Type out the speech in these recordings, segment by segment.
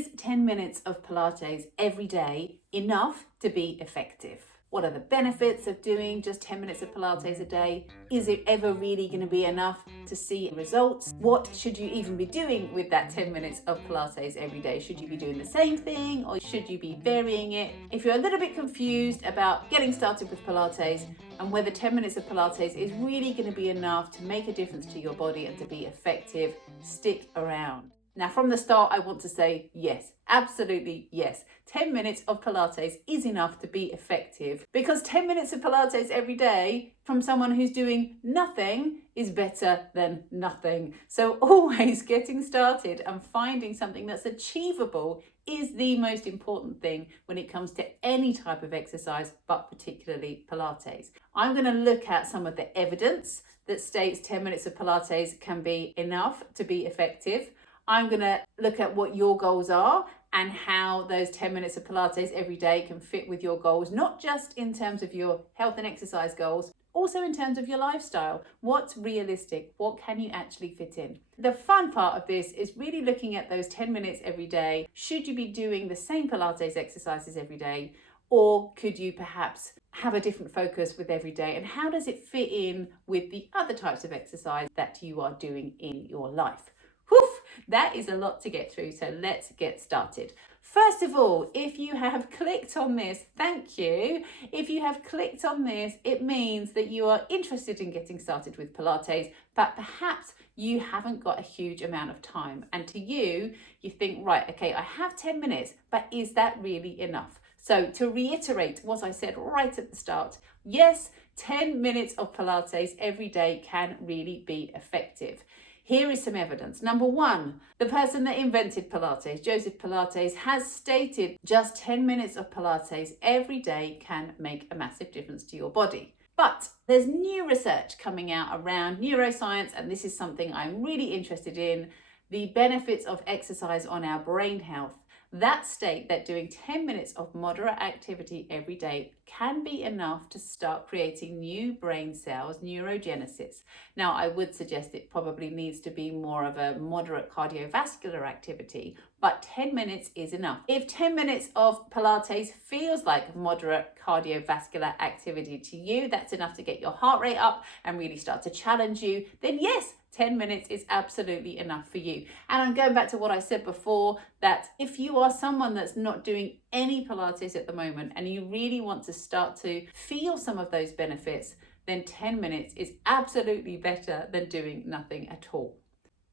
Is 10 minutes of Pilates every day enough to be effective? What are the benefits of doing just 10 minutes of Pilates a day? Is it ever really going to be enough to see results? What should you even be doing with that 10 minutes of Pilates every day? Should you be doing the same thing or should you be varying it? If you're a little bit confused about getting started with Pilates and whether 10 minutes of Pilates is really going to be enough to make a difference to your body and to be effective, stick around. Now, from the start, I want to say yes, absolutely yes. 10 minutes of Pilates is enough to be effective because 10 minutes of Pilates every day from someone who's doing nothing is better than nothing. So always getting started and finding something that's achievable is the most important thing when it comes to any type of exercise, but particularly Pilates. I'm going to look at some of the evidence that states 10 minutes of Pilates can be enough to be effective. I'm going to look at what your goals are and how those 10 minutes of Pilates every day can fit with your goals, not just in terms of your health and exercise goals, also in terms of your lifestyle. What's realistic? What can you actually fit in? The fun part of this is really looking at those 10 minutes every day. Should you be doing the same Pilates exercises every day? Or could you perhaps have a different focus with every day? And how does it fit in with the other types of exercise that you are doing in your life? Whew, that is a lot to get through, so let's get started. First of all, if you have clicked on this, thank you. If you have clicked on this, it means that you are interested in getting started with Pilates, but perhaps you haven't got a huge amount of time. And to you, you think, right, okay, I have 10 minutes, but is that really enough? So to reiterate what I said right at the start, yes, 10 minutes of Pilates every day can really be effective. Here is some evidence. Number one, the person that invented Pilates, Joseph Pilates, has stated just 10 minutes of Pilates every day can make a massive difference to your body. But there's new research coming out around neuroscience, and this is something I'm really interested in, the benefits of exercise on our brain health. That state that doing 10 minutes of moderate activity every day can be enough to start creating new brain cells, neurogenesis. Now, I would suggest it probably needs to be more of a moderate cardiovascular activity, but 10 minutes is enough. If 10 minutes of Pilates feels like moderate cardiovascular activity to you, that's enough to get your heart rate up and really start to challenge you, then yes, 10 minutes is absolutely enough for you. And I'm going back to what I said before, that if you are someone that's not doing any Pilates at the moment and you really want to start to feel some of those benefits, then 10 minutes is absolutely better than doing nothing at all.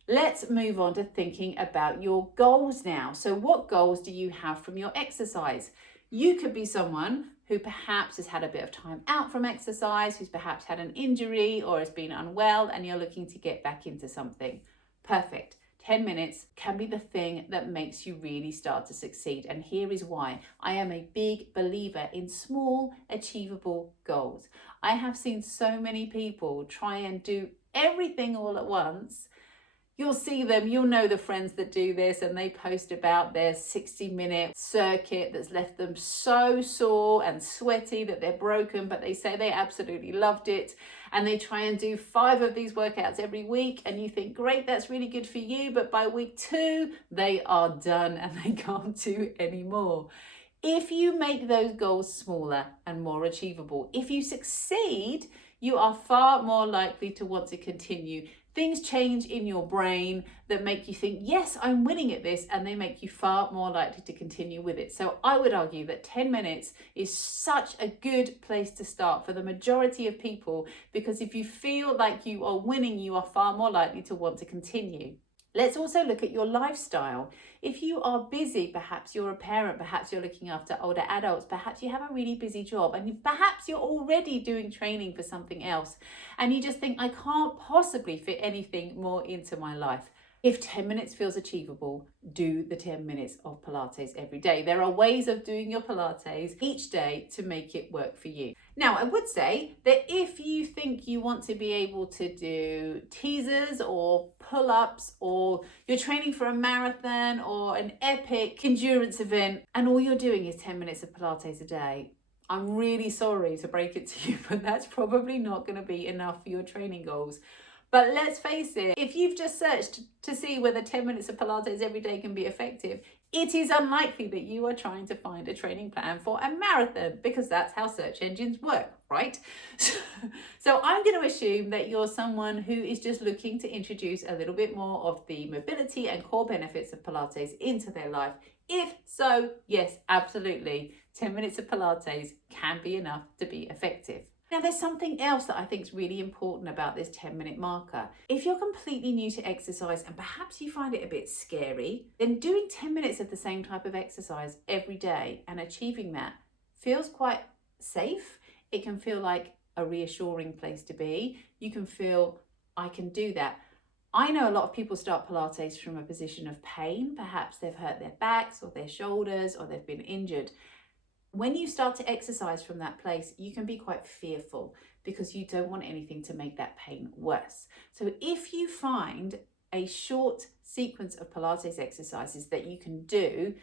Let's move on to thinking about your goals now. So what goals do you have from your exercise? You could be someone who perhaps has had a bit of time out from exercise, who's perhaps had an injury or has been unwell and you're looking to get back into something. Perfect. 10 minutes can be the thing that makes you really start to succeed. And here is why. I am a big believer in small, achievable goals. I have seen so many people try and do everything all at once. You'll see them, you'll know the friends that do this, and they post about their 60-minute circuit that's left them so sore and sweaty that they're broken, but they say they absolutely loved it. And they try and do 5 of these workouts every week, and you think, great, that's really good for you. But by week 2, they are done and they can't do anymore. If you make those goals smaller and more achievable, if you succeed, you are far more likely to want to continue. Things change in your brain that make you think, yes, I'm winning at this, and they make you far more likely to continue with it. So I would argue that 10 minutes is such a good place to start for the majority of people, because if you feel like you are winning, you are far more likely to want to continue. Let's also look at your lifestyle. If you are busy, perhaps you're a parent, perhaps you're looking after older adults, perhaps you have a really busy job, and perhaps you're already doing training for something else, and you just think, I can't possibly fit anything more into my life. If 10 minutes feels achievable, do the 10 minutes of Pilates every day. There are ways of doing your Pilates each day to make it work for you. Now, I would say that if you think you want to be able to do teasers or pull-ups, or you're training for a marathon or an epic endurance event, and all you're doing is 10 minutes of Pilates a day, I'm really sorry to break it to you, but that's probably not going to be enough for your training goals. But let's face it, if you've just searched to see whether 10 minutes of Pilates every day can be effective, it is unlikely that you are trying to find a training plan for a marathon, because that's how search engines work, right? So I'm going to assume that you're someone who is just looking to introduce a little bit more of the mobility and core benefits of Pilates into their life. If so, yes, absolutely, 10 minutes of Pilates can be enough to be effective. Now, there's something else that I think is really important about this 10-minute marker. If you're completely new to exercise and perhaps you find it a bit scary, then doing 10 minutes of the same type of exercise every day and achieving that feels quite safe. It can feel like a reassuring place to be. You can feel, I can do that. I know a lot of people start Pilates from a position of pain. Perhaps they've hurt their backs or their shoulders, or they've been injured. When you start to exercise from that place, you can be quite fearful because you don't want anything to make that pain worse. So if you find a short sequence of Pilates exercises that you can do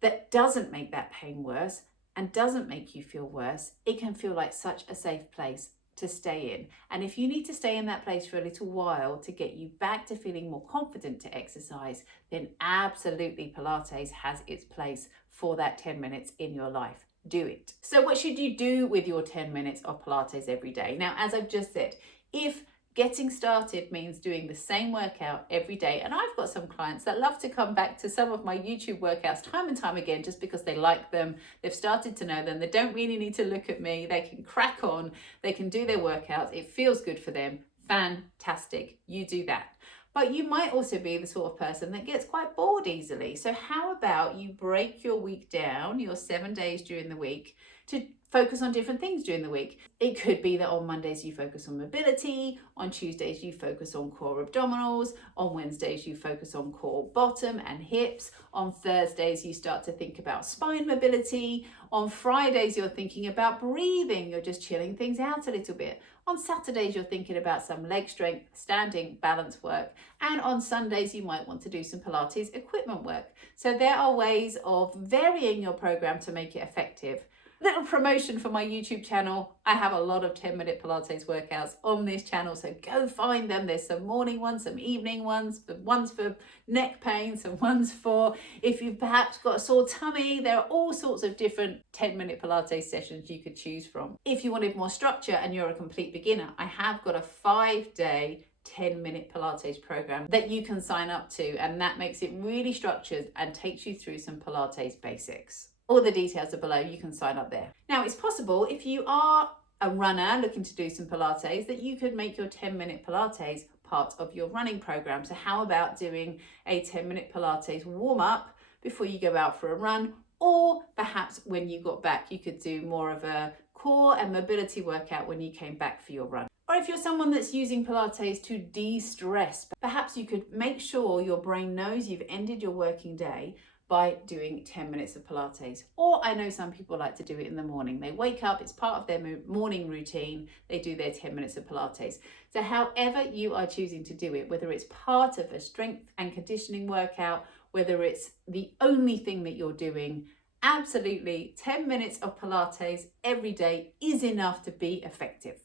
that doesn't make that pain worse and doesn't make you feel worse, it can feel like such a safe place to stay in. And if you need to stay in that place for a little while to get you back to feeling more confident to exercise, then absolutely Pilates has its place for that 10 minutes in your life. Do it. So what should you do with your 10 minutes of Pilates every day? Now, as I've just said, if getting started means doing the same workout every day, and I've got some clients that love to come back to some of my YouTube workouts time and time again just because they like them, they've started to know them, they don't really need to look at me, they can crack on, they can do their workouts, it feels good for them, fantastic, you do that. But you might also be the sort of person that gets quite bored easily. So how about you break your week down, your 7 days during the week, to focus on different things during the week. It could be that on Mondays you focus on mobility, on Tuesdays you focus on core abdominals, on Wednesdays you focus on core bottom and hips, on Thursdays you start to think about spine mobility, on Fridays you're thinking about breathing, you're just chilling things out a little bit. On Saturdays, you're thinking about some leg strength, standing, balance work. And on Sundays, you might want to do some Pilates equipment work. So there are ways of varying your program to make it effective. Little promotion for my YouTube channel. I have a lot of 10-minute Pilates workouts on this channel, so go find them. There's some morning ones, some evening ones for neck pain, some ones for if you've perhaps got a sore tummy. There are all sorts of different 10-minute Pilates sessions you could choose from. If you wanted more structure and you're a complete beginner, I have got a 5-day 10-minute Pilates program that you can sign up to, and that makes it really structured and takes you through some Pilates basics. All the details are below, you can sign up there. Now, it's possible if you are a runner looking to do some Pilates that you could make your 10-minute Pilates part of your running program. So how about doing a 10-minute Pilates warm-up before you go out for a run, or perhaps when you got back you could do more of a core and mobility workout when you came back for your run. Or if you're someone that's using Pilates to de-stress, perhaps you could make sure your brain knows you've ended your working day by doing 10 minutes of Pilates. Or I know some people like to do it in the morning. They wake up, it's part of their morning routine, they do their 10 minutes of Pilates. So however you are choosing to do it, whether it's part of a strength and conditioning workout, whether it's the only thing that you're doing, absolutely 10 minutes of Pilates every day is enough to be effective.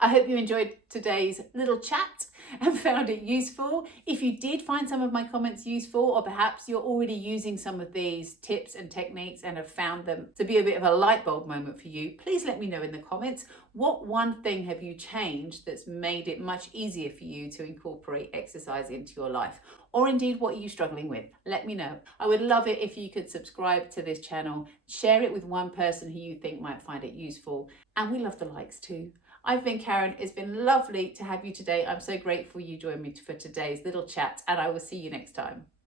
I hope you enjoyed today's little chat and found it useful. If you did find some of my comments useful, or perhaps you're already using some of these tips and techniques and have found them to be a bit of a light bulb moment for you, please let me know in the comments. What one thing have you changed that's made it much easier for you to incorporate exercise into your life? Or indeed, what are you struggling with? Let me know. I would love it if you could subscribe to this channel, share it with one person who you think might find it useful, and we love the likes too. I've been Karen. It's been lovely to have you today. I'm so grateful you joined me for today's little chat, and I will see you next time.